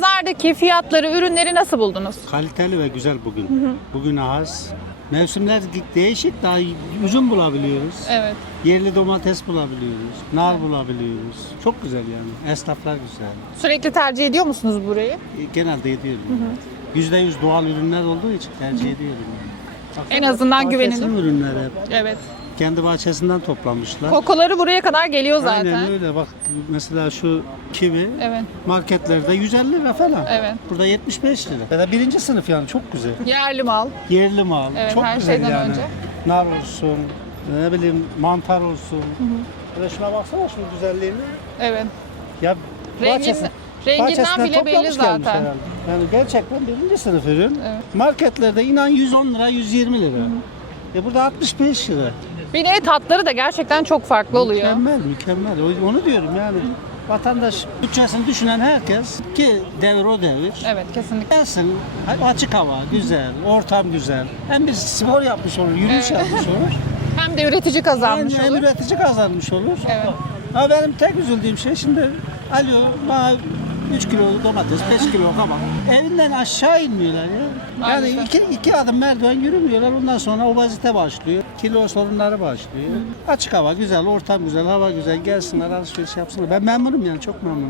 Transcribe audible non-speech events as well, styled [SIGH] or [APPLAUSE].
Pazardaki fiyatları, ürünleri nasıl buldunuz? Kaliteli ve güzel bugün. Bugün az. Mevsimler değişik daha üzüm bulabiliyoruz. Evet. Yerli domates bulabiliyoruz. Nar bulabiliyoruz. Çok güzel yani. Esnaflar güzel. Sürekli tercih ediyor musunuz burayı? E, Genelde ediyorum. Yüzde yüz doğal ürünler olduğu için tercih ediyorum. Yani. En azından güvenilir. ürünleri hep. Evet. Kendi bahçesinden toplamışlar. Kokuları buraya kadar geliyor zaten. Aynen öyle. Bak mesela şu kivi Evet. marketlerde 150 lira falan. Evet. Burada 75 lira. Ya da birinci sınıf yani çok güzel. Yerli mal. Yerli mal. Evet, çok her güzel şeyden yani. önce. Nar olsun, ne bileyim mantar olsun. De şuna baksana şu güzelliğine. Evet. Ya Rengin, bahçesi- renginden bahçesinden bile belli toplamış gelmiş zaten. herhalde. Yani gerçekten birinci sınıf ürün. Evet. Marketlerde inan 110 lira, 120 lira. E burada 65 lira. Bir de tatları da gerçekten çok farklı oluyor. Mükemmel, mükemmel. O- Onu diyorum yani. Vatandaş bütçesini düşünen herkes ki devir o devir. Evet kesinlikle. Gelsin açık hava güzel, ortam güzel. Hem bir spor yapmış olur, yürüyüş yapmış olur. [LAUGHS] Hem de üretici kazanmış hem, hem olur. üretici kazanmış olur. Evet. Ama benim tek üzüldüğüm şey şimdi alıyor bana 3 kilo domates, 5 kilo kabak. Evinden aşağı inmiyorlar ya. Yani iki, iki adım merdiven yürümüyorlar. Ondan sonra obezite başlıyor. Kilo sorunları başlıyor. Açık hava güzel, ortam güzel, hava güzel. Gelsinler alışveriş yapsınlar. Ben memnunum yani çok memnunum.